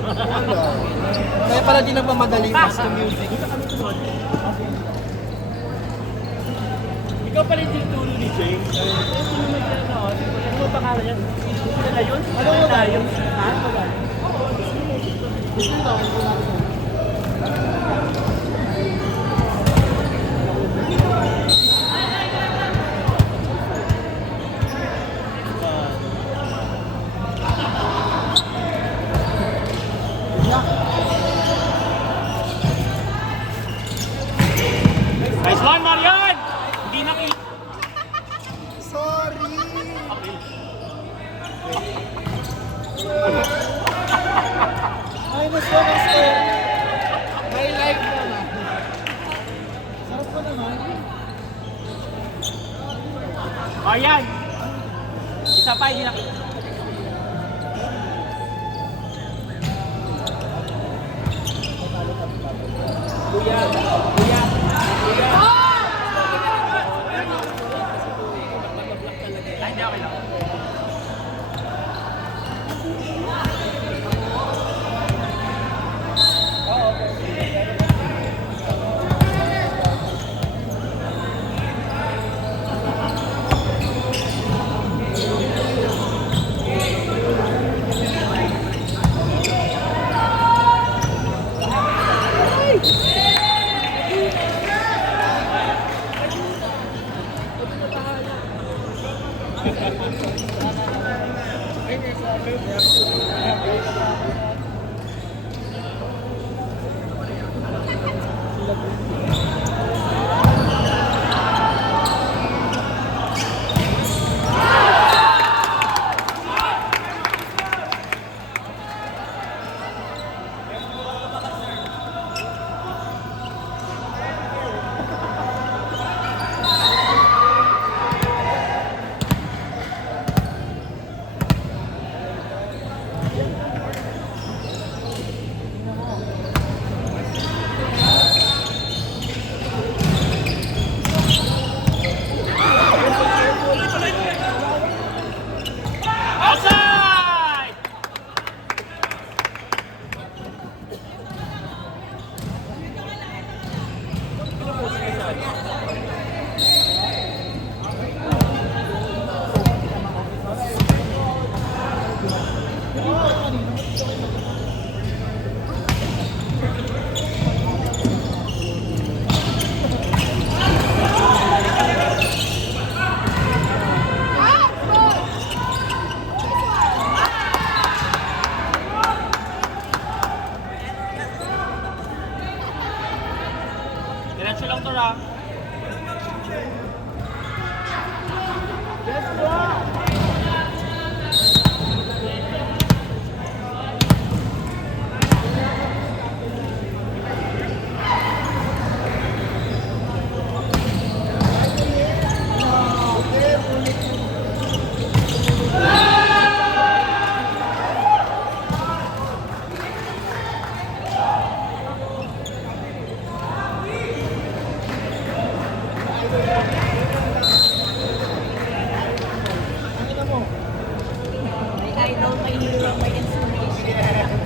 Wala. Kaya pala di nagmamadali mas na music. Ikaw pala yung tinutulo ni James. Ano ba pangalan yan? Gusto na yun? Ano ba tayo? Ha? Nice one, Marian! Hindi na Sorry! Ay, mas may life naman. Sarap ko naman. Marian! Isa pa, hindi na Kuya! Kuya! Kuya! Ay, hindi, okay lang. Outside! Diretso lang to, Ra. I know my hero, my inspiration.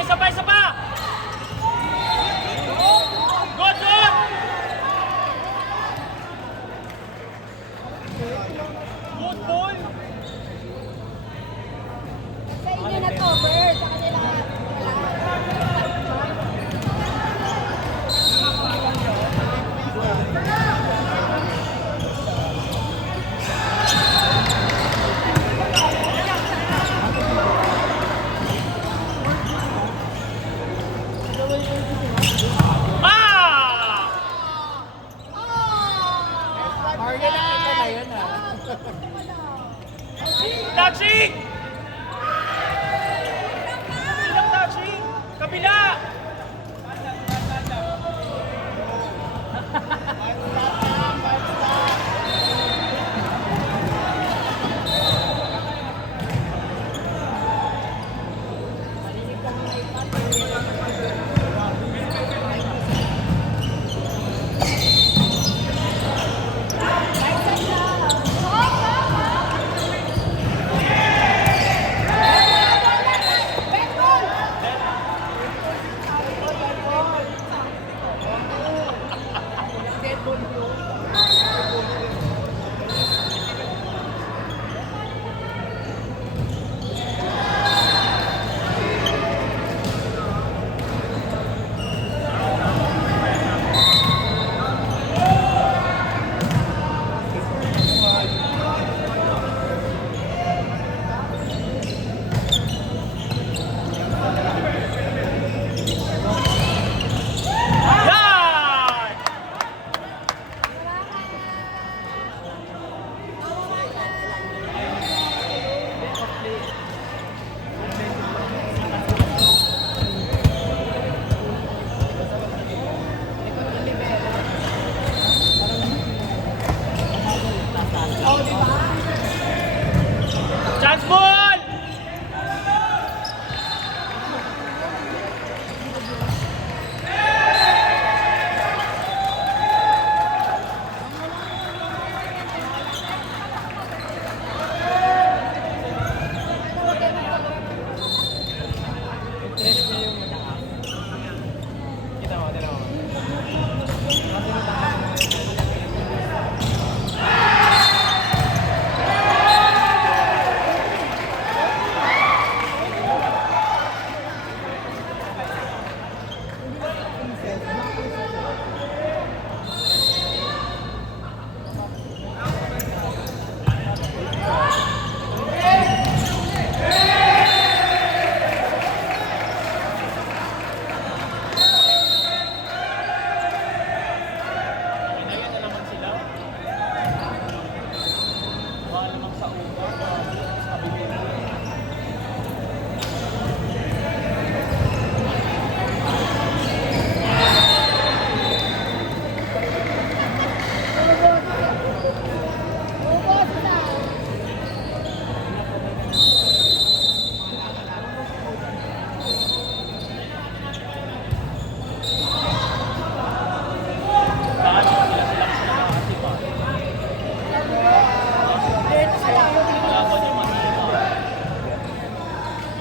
isa pa, isa pa! Good, good! Good ball! Sa inyo na to, Bert. Sa kanila, Ah! Marley, nakita na yun ah. Touching! Ilang touching? Kabila! Yan! Chance ball! Interest niya yung mataas. Kita mo, tira mo. Kasi mataas.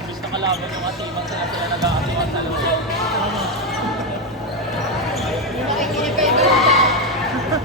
Imbis na kalaban yung asiman sila nag-aasiman sa loob. nakikinig kayo dito.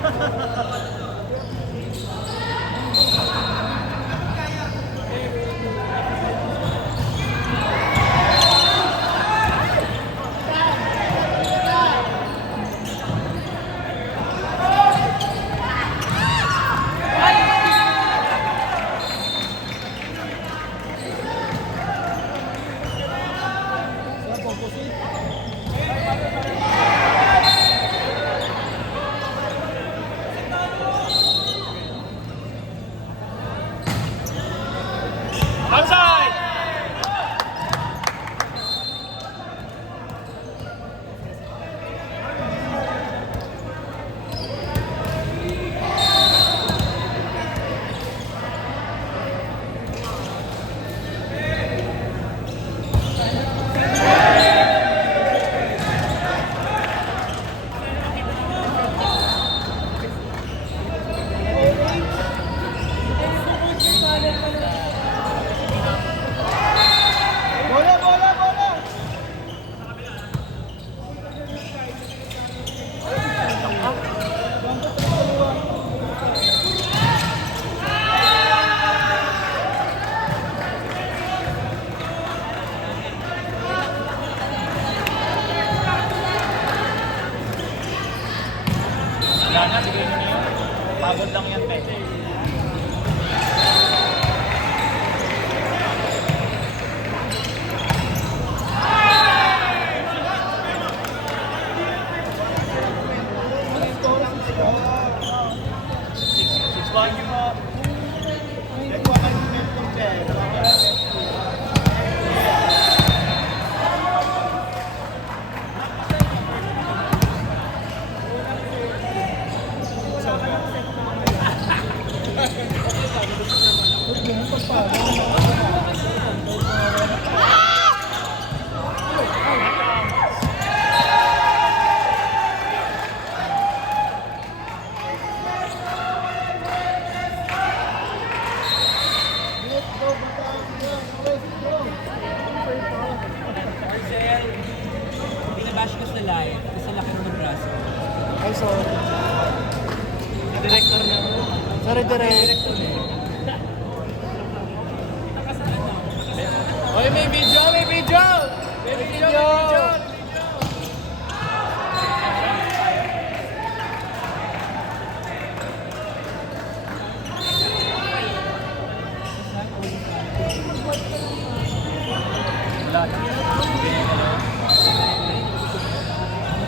light. Kasi laki ng braso. Ay, sorry. Director na. Sorry, direct. Oy, may video! May video! May video!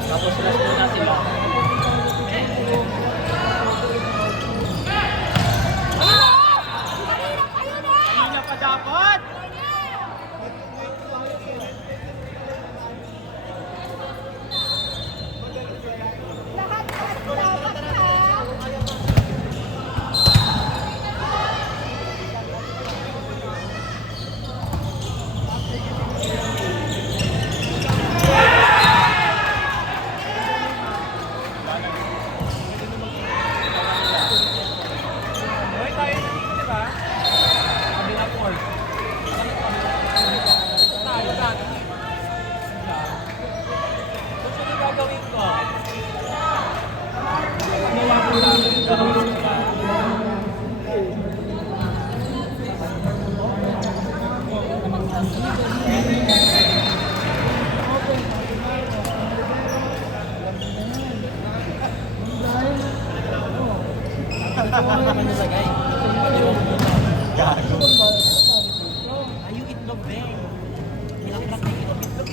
Tapos last na sila. Kanina pa dapat! Hoy, tayo dito, di ba? Kabila court. Tayo dati. Gusto niyo gagawin ko? Ginawa ko lang. Gago. Ay, yung itlog din. Pinakilak na yung itlog.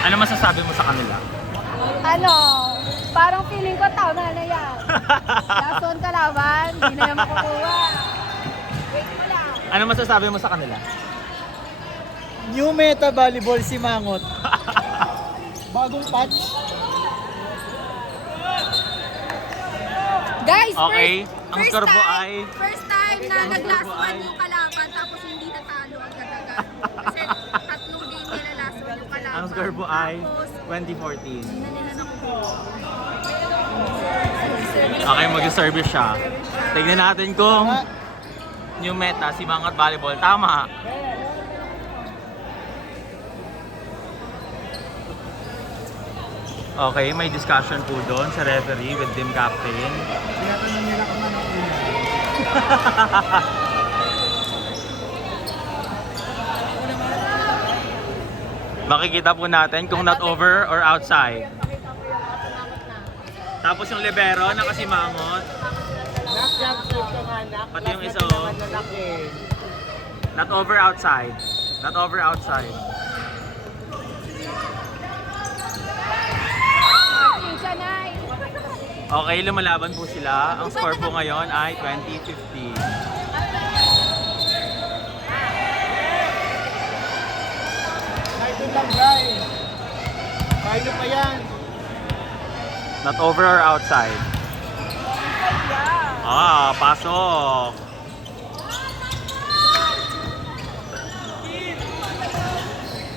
Ano masasabi mo sa kanila? Ano, parang feeling ko tama na yan. Lason kalaban, hindi na yan makukuha. Wait mo lang. Ano masasabi mo sa kanila? New meta volleyball si Mangot. Bagong patch. Guys, Okay, ang score po ay... First time na nag-last one yung kalaban tapos hindi natalo agad-agad. Kasi tatlong game nila last one yung kalaban. Ang score po ay Tapos, 2014. hindi na nila nakukuha. Okay, mag-service siya. Tignan natin kung new meta si Mangot Volleyball. Tama. Okay, may discussion po doon sa referee with team captain. Tinatanong nila kung ano una. Makikita po natin kung not over or outside. Pakita ko yung kapanakot na. Tapos yung libero, nakasimangot. Knock-knock serve ka nga, knock. Pati yung isa, oh. Not over outside. Not over outside. Siya na Okay, lumalaban po sila. Ang score po ngayon ay 20-50. Kahit lang, guys. Kahit pa yan. Not over or outside? Ah, pasok.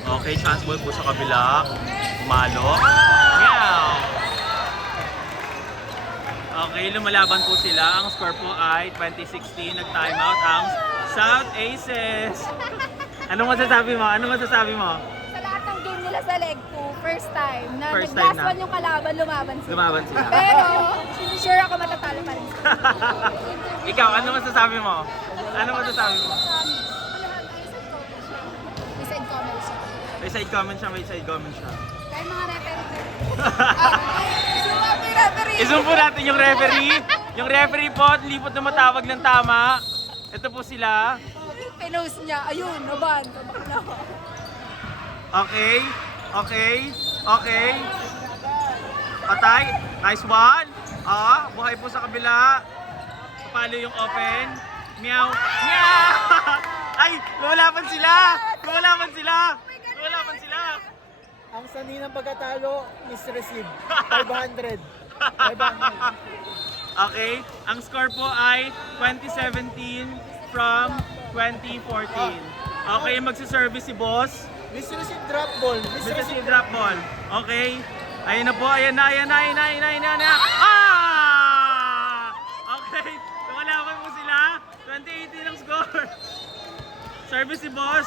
Okay, chance ball po sa kabila. Umalo. Meow! Okay, lumalaban po sila. Ang score po ay 20-16. Nag-timeout ang South Aces. Anong masasabi mo? Anong masasabi mo? Sa lahat ng game nila sa leg 2, first time na First nag-last time na. one yung kalaban, lumaban sila. Lumaban sila. Pero, sure ako matatalo pa rin sila. Ikaw, ano masasabi mo? Ano masasabi mo? Promise. Lahat ay sa coach. May side comment siya, may side comment siya. Kaya mga referee. Referee. I-zoom po natin yung referee. Yung referee po, hindi po tumatawag ng tama. Ito po sila. Pinost niya. Ayun, naban. Bakla. Okay. Okay. Okay. Patay. Nice one. Buhay po sa kabila. Papalo yung open. Meow. Meow! Ay, lumalaban sila! Lumalaban sila! Lumalaban sila! Ang sanhi ng pagkatalo, misreceive. 500. 500. Okay, ang score po ay 2017 from 2014. Okay, magsiservice si boss. Misreceive drop ball. Misreceive drop ball. Okay, ayun na po, ayan na. Okay, lumalaban po sila. 2018 ang score. Service si boss.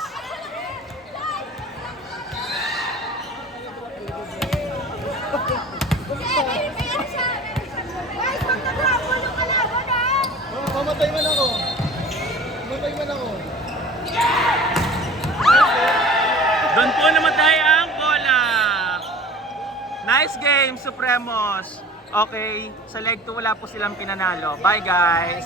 Mamatay man ako. Mamatay man ako. Doon po namatay ang bola. Nice game, Supremos. Okay, sa leg 2 wala po silang pinanalo. Bye guys!